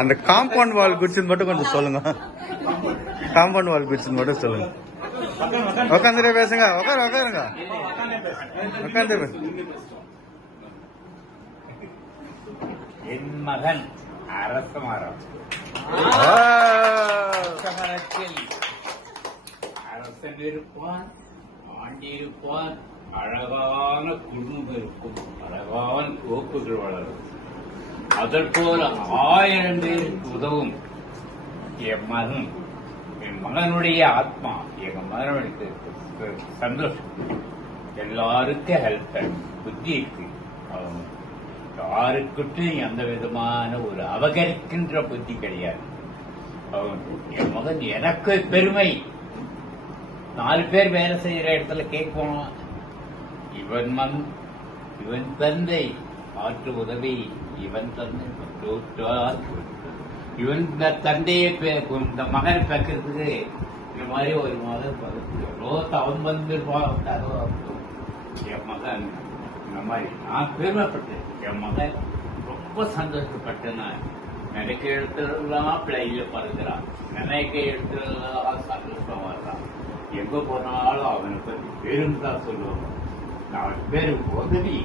அந்த compound wall குடிச்சது மட்டும் கொஞ்சம் சொல்லுங்க. காம்பவுண்ட் வால் குடிச்சது மட்டும் சொல்லுங்க. உட்காந்துட்டே பேசுங்க. உட்காருங்க. உட்காந்து என் மகன் அரச மரம் அரசன் இருப்பான், ஆண்டி இருப்பான், அழகான குடும்பம் இருக்கும், அழகான கோப்புகள் வளரும். அதற்போல 1000 பேருக்கு உதவும் என் மகனுடைய ஆத்மா, என் மகனுடைய சந்தோஷம். எல்லாருக்கும் ஹெல்ப் புத்தி இருக்கு. யாருக்கிட்டும் எந்த விதமான ஒரு அபகரிக்கின்ற புத்தி கிடையாது. என் மகன் எனக்கு பெருமை. 4 பேர் வேலை செய்யற இடத்துல கேட்கணும், இவன் தந்தை ஆற்று உதவி, இவன் தந்தை இவன் தந்தையை இந்த மகனை பார்க்கறதுக்கு இந்த மாதிரி ஒரு மகன் எவ்வளோ தவன் வந்துருப்பான். என் மகன் இந்த மாதிரி நான் பெருமைப்பட்டேன். என் மகன் ரொம்ப சந்தோஷப்பட்டேன். நினைக்க இடத்துலாம் பிள்ளையில பறந்துறான், நினைக்க இடத்துலாம் சந்தோஷமா வர்றான். எங்க போனாலும் அவனை பற்றி பேரும் தான் சொல்லுவாங்க. 4 பேர் உதவி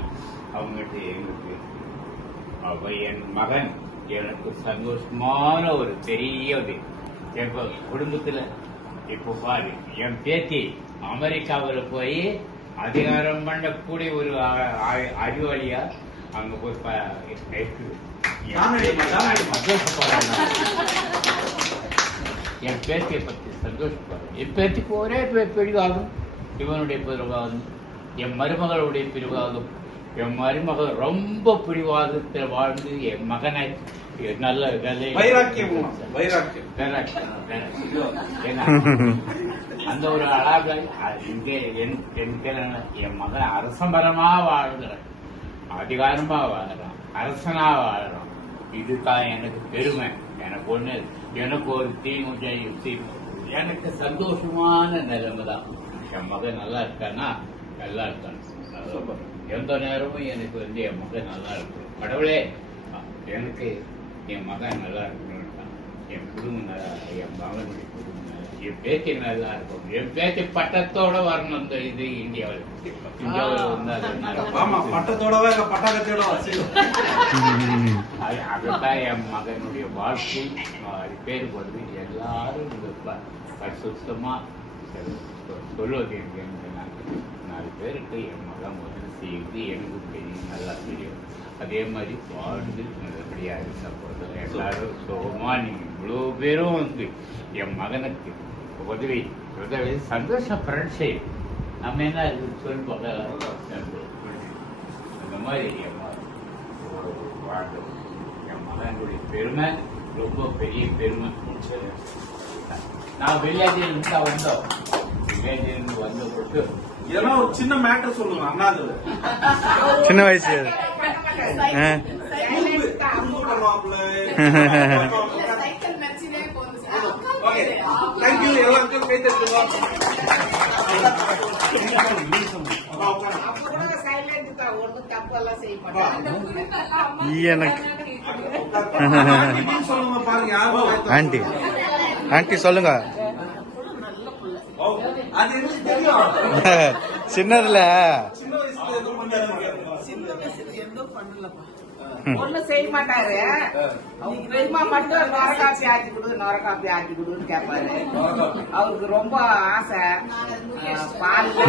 அவங்ககிட்ட எங்களுக்கு. அவ என் மகன் எனக்கு சந்தோஷமான ஒரு பெரிய என் குடும்பத்துல. இப்ப பாரு, என் பேத்தி அமெரிக்காவில் போய் அதிகாரம் பண்ணக்கூடிய ஒரு அறிவாளியா அங்க போய் என் பேத்தியை பத்தி சந்தோஷப்படுறேன். என் பேத்திக்கு ஒரே பிரிவாகும் இவனுடைய பிரிவாகும், என் மருமகளுடைய பிரிவாகும். என் மருமகள் ரொம்ப பிடிவாதத்தில் வாழ்ந்து என் மகனை நல்ல அந்த ஒரு அழகை இங்கே என் மகன் அரசமரமா வாழ்கிறான், அதிகாரமா வாழ்றான், அரசனா வாழ்றான். இதுதான் எனக்கு பெருமை. எனக்கு ஒண்ணு, எனக்கு ஒரு தீங்கு எனக்கு சந்தோஷமான நிலைமை தான். என் மகன் நல்லா இருக்கானா, நல்லா இருக்கான். எந்த நேரமும் எனக்கு என் மகன் நல்லா இருக்கும். கடவுளே, எனக்கு என் மகன் நல்லா இருக்கணும், என் குடும்பம் நல்லா, என் மகனுடைய குடும்பம் நல்லா, என் பேச்சு நல்லா இருக்கும். என் பேச்சு பட்டத்தோட வரணும். இந்த இது இந்தியாவில் பட்டத்தோட பட்டாக்கத்தோட அதுதான் என் மகனுடைய வாழ்க்கை. பேர் வருது. எல்லாரும் சுத்தமா சொல்லுவது எனக்கு 4 பேருக்கு என் மகன் முதல் செய்து எனக்கு தெரியும், நல்லா தெரியும். அதே மாதிரி வாழ்ந்து நல்லபடியா இருந்த எல்லாரும் சோகமா நீங்க இவ்வளவு பேரும் வந்து என் மகனுக்கு உதவி சந்தோஷம் ஃப்ரெண்ட்ஷிப். நம்ம என்ன சொல்லுவாங்க, அந்த மாதிரி வாழ்ந்து என் மகனுடைய பெருமை ரொம்ப பெரிய பெருமை. நான் வெளியாஜிலிருந்து வந்தோம். வெளியாஜிலிருந்து வந்த பொழுது இதெல்லாம் ஒரு சின்ன மேட்டர் சொல்லுங்க. அண்ணாது சின்ன வயசு எனக்கு ஆண்டி ஆண்டி சொல்லுங்க. சின்னதுல ஒண்ணும் செய்ய மாட்டாரு. அவங்க பெருமா மட்டும் நொரக்காப்பி ஆக்கி கொடு, நொரக்காப்பி ஆக்கி கொடுன்னு கேட்பாரு. அவருக்கு ரொம்ப ஆசை. பால்ல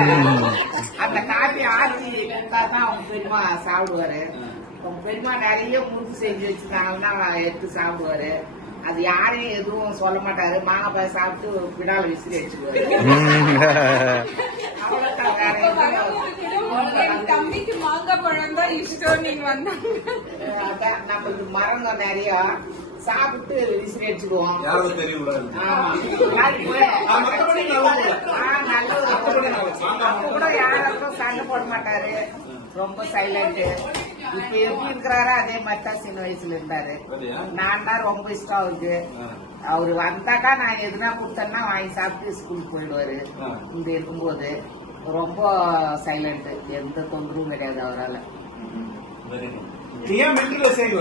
அந்த காப்பி ஆக்கி கொடுத்தாதான் அவங்க பெருமா சாப்பிடுவாரு. அவங்க பெருமா நிறைய முறுக்கு செஞ்சு வச்சிருக்காங்கன்னா எடுத்து சாப்பிடுவாரு. அது யாரையும் எதுவும் சொல்ல மாட்டாரு. மாங்காய் சாப்பிட்டு பிடால விசிறி வச்சுக்குவாரு. அவ்வளவுதான், வேற எதுவும் தம்பிக்கு மாங்காய் பழம் தான் இஷ்டம். நீங்க வந்தாங்க நம்மளுக்கு மரங்க நிறைய சாப்பிட்டு விசிறி வச்சுக்குவோம். கூட யாருக்கும் சண்டை போட மாட்டாரு. ரொம்ப சைலண்ட். இப்ப எப்படி இருக்கிறாரோ அதே மாதிரிதான் சின்ன வயசுல இருந்தாரு. நான் தான் ரொம்ப இஷ்டம் அவருக்கு. அவரு வந்தாக்கா நான் எதுனா கொடுத்தேன்னா வாங்கி சாப்பிட்டு ஸ்கூலுக்கு போயிடுவாரு. இங்க இருக்கும்போது ரொம்ப சைலண்ட், எந்த தொந்தரவும் கிடையாது அவரால. ஏன் மென்டல் சேர்க்கல